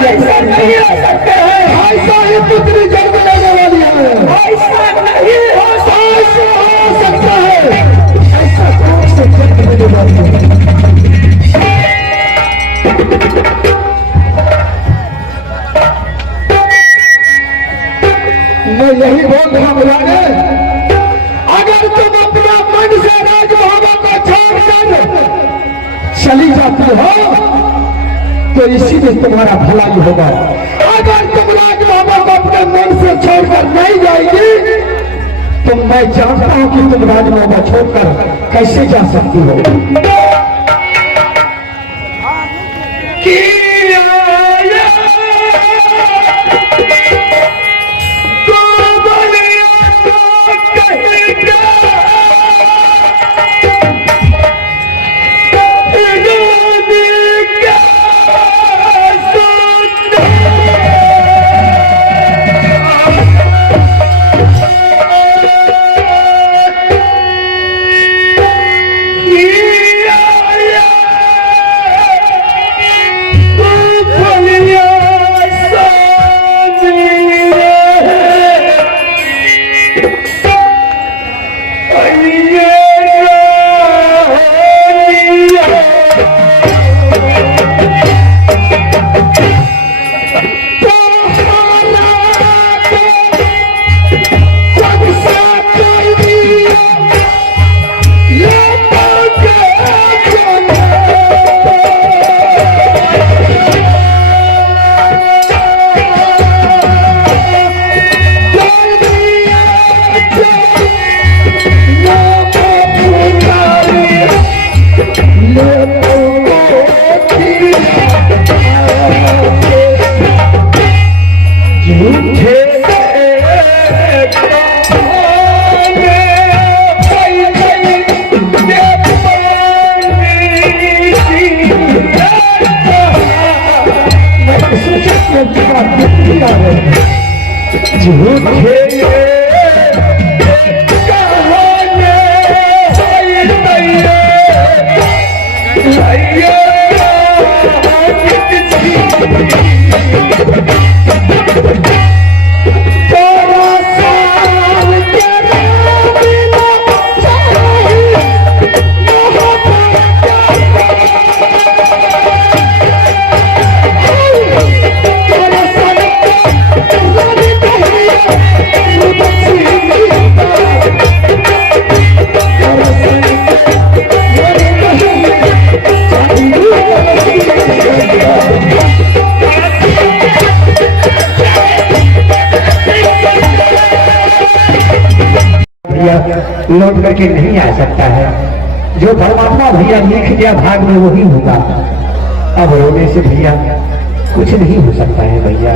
ऐसा नहीं हो सकता है। ऐसा ही पुत्री जन्म लेने वाली है। ऐसा नहीं हो सकता है। ऐसा कौन से जन्म लेने वाली है? मैं यही बोल रहा हूँ, अगर तुम अपना मन से राज बाबा को छोड़कर चली जाती हो तो इसी में तुम्हारा भलाई होगा। अगर तुम राज बाबा को अपने मन से छोड़कर नहीं जाएगी तो मैं जानता हूं कि तुम राज बाबा छोड़कर कैसे जा सकती हो। लौट करके नहीं आ सकता है। जो परमात्मा भैया लिख दिया भाग में वही होगा। अब रोने से भैया कुछ नहीं हो सकता है भैया।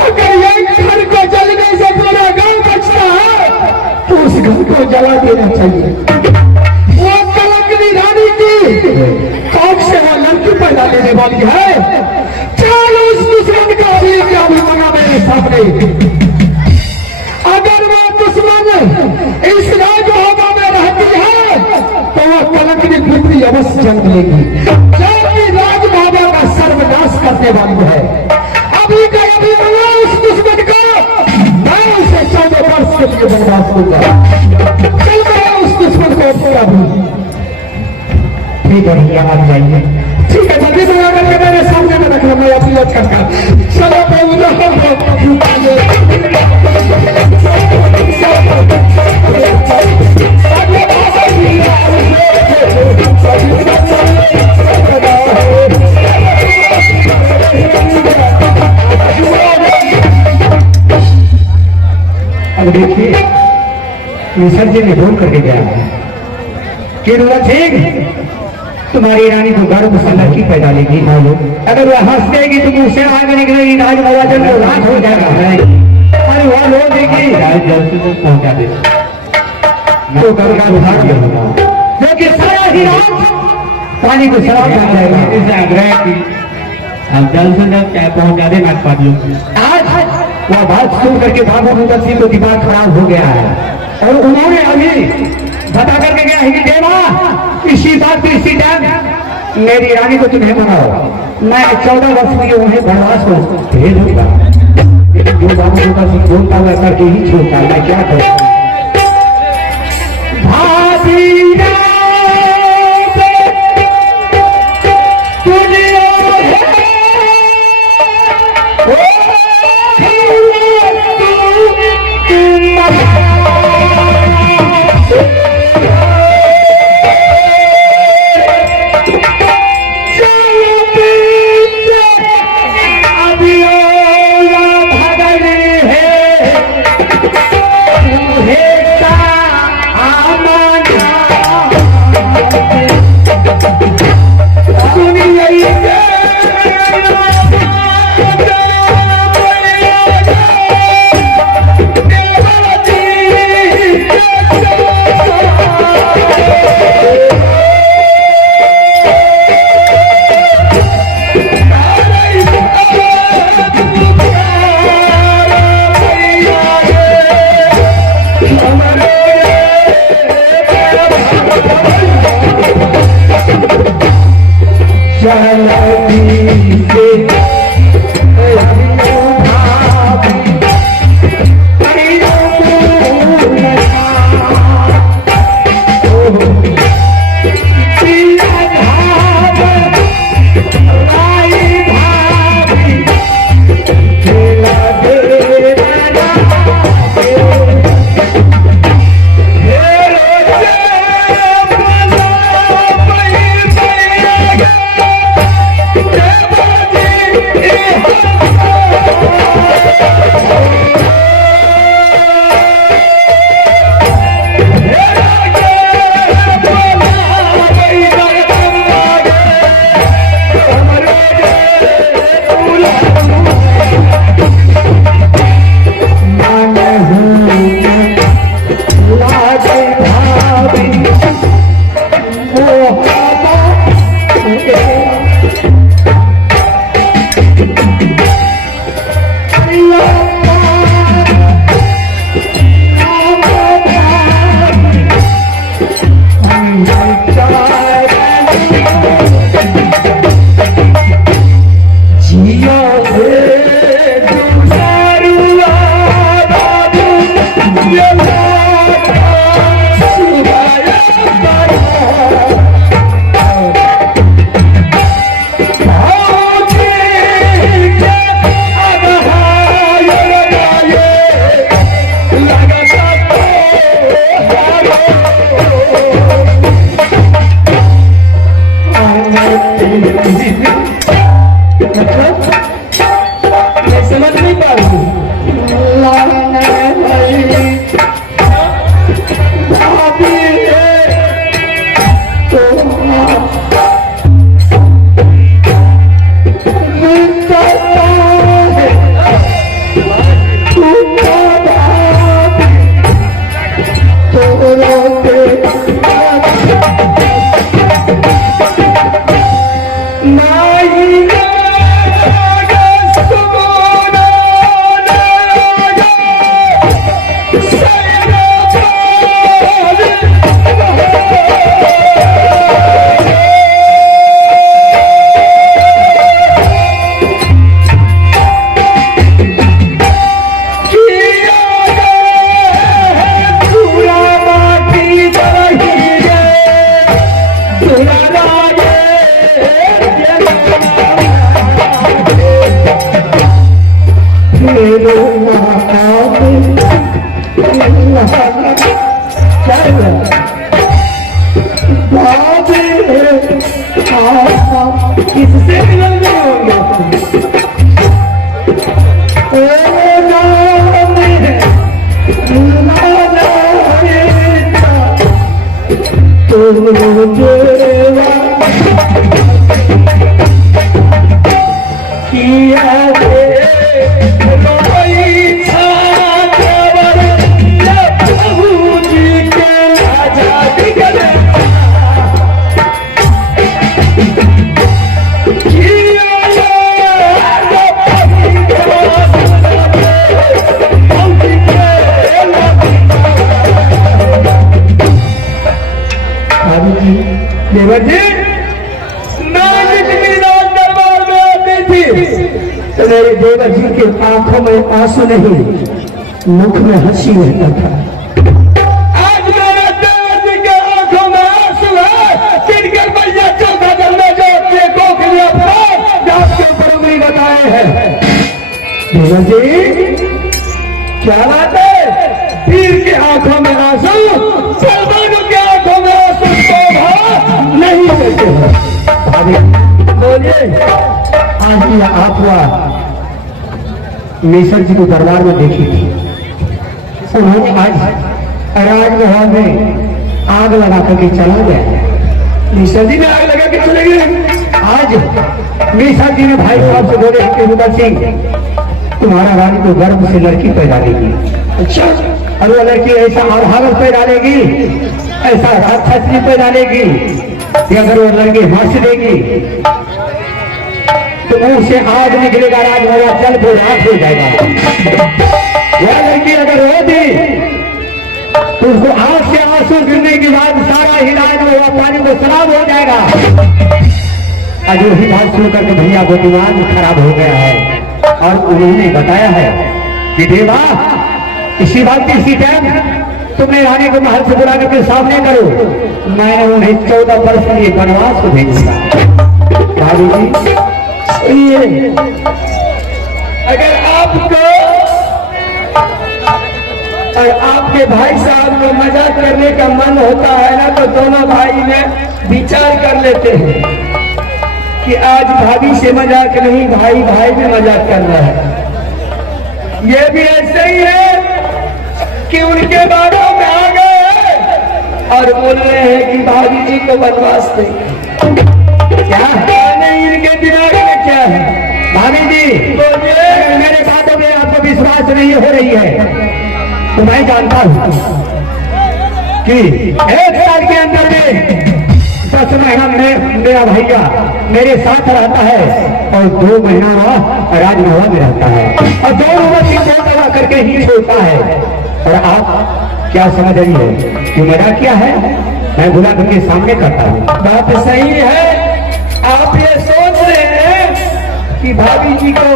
अगर एक घर को जलने से पूरा गांव बचता है तो उस घर को जला देना चाहिए। वो कलंकनी रानी की कौन से वो लड़की पैदा लेने वाली है। चलो उस दुश्मन का भी क्या भी मना मेरे सामने। अगर वो दुश्मन इस राजभवन में रहती है तो वो कलंकनी पुत्री अवश्य जन्म लेगी जो कि राजभवन का सर्वनाश करने वाली है। अभी का अभी उस दुश्मन को मैं उसे 14 वर्ष के लिए बर्बाद दूंगा। चल मैं उस दुश्मन को पूरा भी ठीक है भैया आप जाइए। ठीक है जल्दी से आकर के मेरे सामने में रखना मैं अपलोड करता। चलो अब देखिए मिसर जी ने ढूंढ करके गया है कि ठीक तुम्हारी रानी को गर्भ से लड़की पैदा लेगी। अगर वह हंस देगी तो मुंह से आगे निकलेगी राज महाराजन को रात हो जाएगा। अरे वह रो देगी जल्द से जल्द पहुंचा दे तो घर का भाग्य होगा जो कि सारा ही रात पानी को शराब बन जाएगा। इसे आग्रह की अब जल्द से जल्द क्या पहुंचा दे नागपालियों को। आज वह बात सुन करके बाबू मुदत सिंह को दिमाग खराब हो गया है और उन्होंने अभी बता करके गया है कि देवा इसी बात इसी टाइम मेरी रानी को तुम्हें बनाओ। मैं 14 वर्ष के लिए उन्हें वनवास को भेज दूंगा। लेकिन जो बाबू मुदत सिंह बोलता हुआ करके ही छोड़ता मैं क्या करूं। तेरे किससे मिलने होंगे किया देवर जी नानक मीराज दरबार में आती थी तो मेरे देवर जी के आंखों में आंसू नहीं मुख में हंसी रहता था। आज मेरे देवर जी के आंखों में आंसू है किनकर भैया चौथा जन्म जो अपने कोखलिया पर आपके ऊपर उंगली बताए हैं। देवर जी क्या बात है वीर के आंखों में आंसू सलमानों के आंखों में आंसू नहीं देते हो। बोलिए आज भी आप मिश्र जी को दरबार में देखी थी उन्होंने आज राजमहल में आग लगा करके चला गया। मिश्र जी ने आग लगा के चले गए। आज मिश्र जी ने भाई साहब से बोले कि रुद्र सिंह तुम्हारा रानी को गर्भ से लड़की पैदा लेगी। अच्छा और वो लड़की ऐसा हालत पैदा लेगी ऐसा राक्षस पैदा लेगी कि अगर वो लड़की हंस देगी तो मुंह से आग निकलेगा राजमहल जल को राख हो जाएगा। वह लड़की अगर रो दी तो उसको आंख से आंसू गिरने के बाद सारा ही राजमहल पानी को शराब हो जाएगा। आज वही बात सुन करके भैया को दिमाग खराब हो गया है और उन्होंने बताया है कि देवा इसी बात इसी टाइम तुमने रानी को महल से बुला करके सामने करो मैंने उन्हें 14 वर्ष के लिए वनवास को भेजा। अगर आपको और आपके भाई साहब को मजाक करने का मन होता है ना तो दोनों भाई ने विचार कर लेते हैं कि आज भाभी से मजाक नहीं भाई भाई में मजाक कर रहा है। ये भी ऐसे ही है कि उनके बारे में आ गए और बोल रहे हैं कि भाभी जी को वनवास दें। क्या नहीं इनके दिमाग में क्या है? भाभी जी मेरे बातों में आपको विश्वास नहीं हो रही है तो मैं जानता हूं कि 1 साल के अंदर में 10 महीना में मेरा भैया मेरे साथ रहता है और 2 महीना राजमहल में रहता है और 2 वर्ष दवा करके ही छोड़ता है। और आप क्या समझ रही है कि मजा क्या है मैं बुला करके सामने करता हूँ। बात सही है आप ये सोच रहे हैं कि भाभी जी को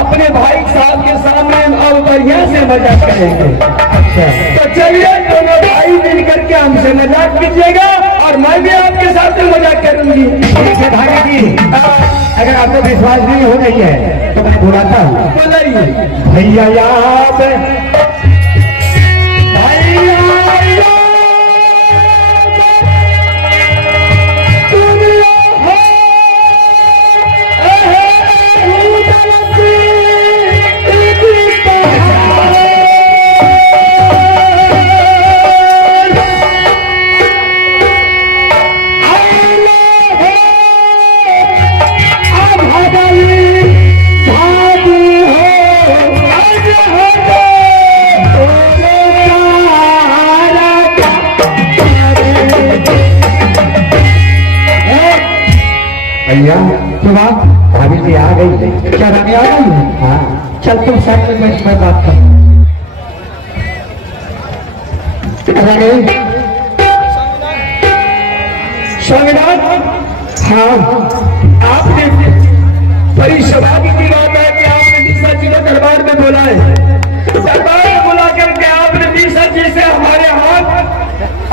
अपने भाई साहब के सामने और बढ़िया से मजाक करेंगे। अच्छा तो चलिए दोनों भाई मिल करके हमसे मजाक कीजिएगा और मैं भी आपके साथ मजाक करूंगी। भाभी जी अगर आपको विश्वास नहीं हो रही है तो मैं बुलाता हूँ। बोलिए भैया याद भैया तुम आप भाभी जी आ गई क्या रानी आ गई है? हाँ चल तुम साथ में बैठ मैं बात कर स्वामीनाथ। हाँ आपने बड़ी सौभाग्य की बात है कि आपने मिश्र जी को दरबार में बोला है। दरबार में बुला करके आपने मिश्र जी से हमारे हाथ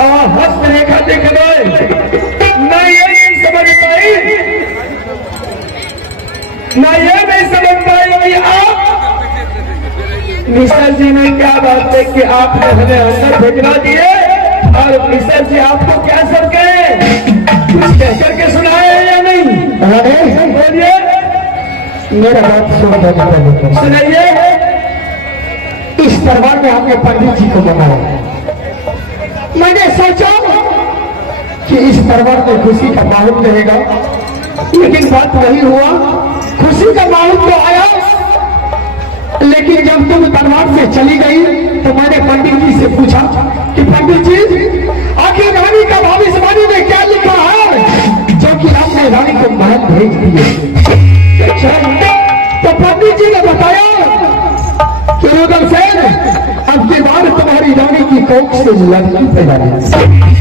और हस्तरेखा दिखवाए। मैं ये नहीं समझ पाई मैं ये नहीं समझ पाई कि आप मिश्र जी ने क्या बात है कि आपने हमें अंदर भेजवा दिए और मिश्र जी आपको क्या सब कहे, कुछ कह करके सुनाए या नहीं? बोलिए, मेरा बात सुन, सुनाइए। इस दरबार में हमने पंडित जी को बुलाया। मैंने सोचा कि इस दरबार में खुशी का माहौल रहेगा, लेकिन बात वही हुआ, खुशी का माहौल तो आया, लेकिन जब तुम दरबार से चली गई तो मैंने पंडित जी से पूछा कि पंडित जी आखिर रानी का भविष्यवाणी में क्या लिखा है जो कि आपने रानी को महल भेज दिए। अच्छा, तो पंडित जी ने बताया कि रुदल सेन, अब की बार तुम्हारी रानी की कोख से लड़की पैदा हुई।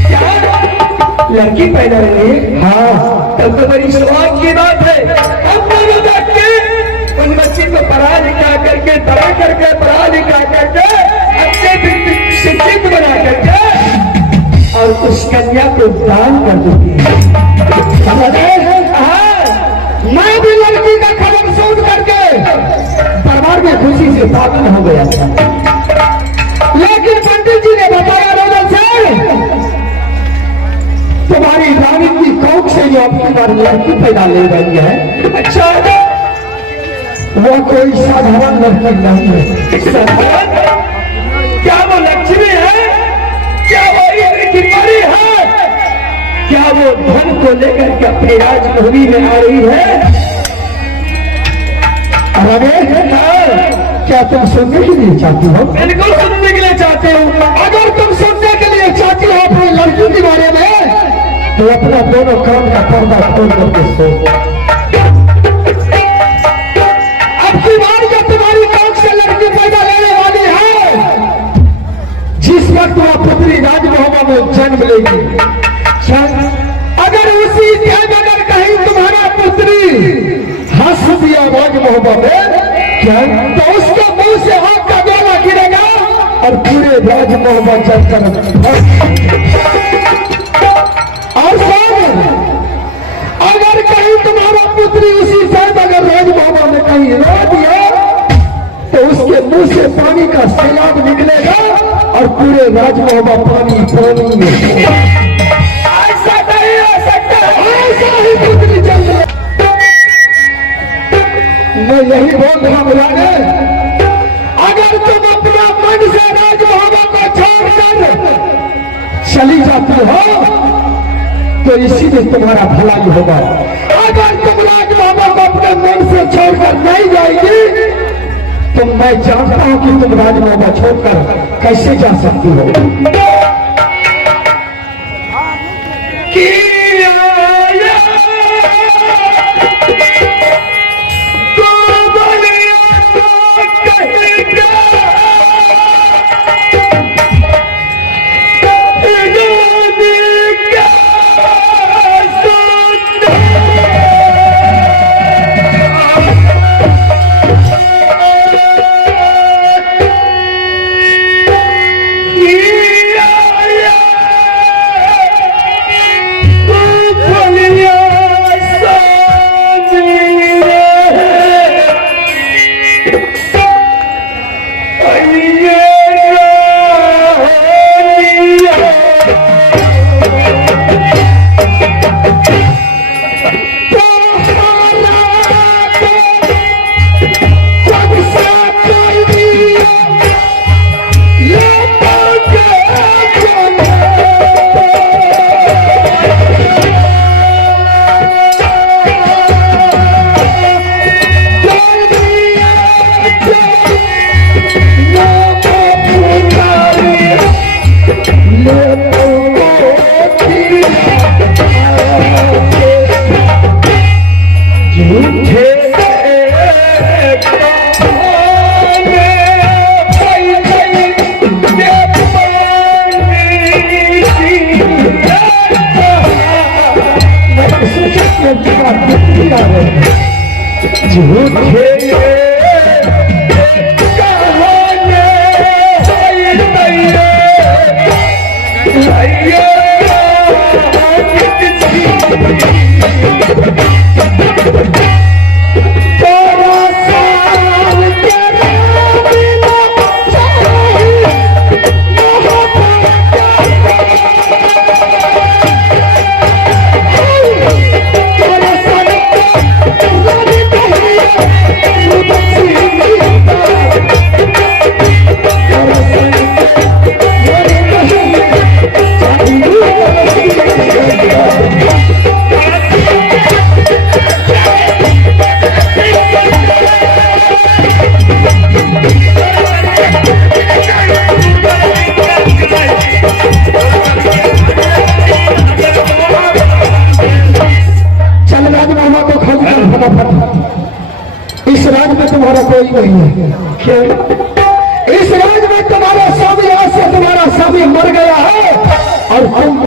क्या लड़की पैदा हुई? हाँ, तब तो बड़ी सौभाग्य की बात है। हम दोनों बैठ के उस बच्ची को पढ़ा लिखा करके, पढ़ा करके, पढ़ा लिखा करके, अच्छे शिक्षित बना करके और उस कन्या को दान कर दूंगी। मैं भी लड़की का खबर सुन करके दरबार में खुशी से पागल हो गया था, लेकिन पंडित जी ने बताया रुदल सेन, तुम्हारी रानी की कोख से जो आपकी बार लड़की पैदा ले रही है, अच्छा, वो कोई साधारण लड़की नहीं है। साधारण? क्या वो लक्ष्मी है? क्या वो इंद्र की परी है? क्या वो धन को लेकर के अपनी राजभूमि में आ रही है? अरे क्या तुम सुनने के लिए चाहती हो? बिल्कुल सुनने के लिए चाहते हूँ। अगर तुम सुनने के लिए चाहती हो अपनी लड़की के बारे में, तो अपना दोनों कान का पर्दा खोल करके सो। अब की बार जब तुम्हारी कोख से लड़की पैदा लेने वाली है, जिस वक्त वह पुत्री राजमहल में जन्म लेगी, अगर उसी टाइम अगर कहीं तुम्हारा पुत्री हंस दिया राजमहल में, तो उसके मुंह से आग का गोला गिरेगा और पूरे राजमहल में जलकर और सब, अगर कहीं तुम्हारा पुत्री उसी टाइम अगर राजमहल में कहीं रो दिया, तो उसके मुंह से पानी का सैलाब निकलेगा और पूरे राजमहल में पानी पानी में। ऐसा नहीं हो सकता। ऐसा ही पुत्री जन्म। मैं यही बोल रहा हूँ राणे, अगर तुम अपना मन से राजमहल को छोड़कर चली जाती हो तो इसी में तुम्हारा भलाई होगा। अगर तुम राजमहल को अपने मन से छोड़कर नहीं जाएगी तो मैं जानता हूं कि तुम राजमहल छोड़कर कैसे जा सकती हो। तुम्हारा कोई नहीं है। क्यों? इस राज में तुम्हारा स्वामी आज से तुम्हारा स्वामी मर गया है और तुम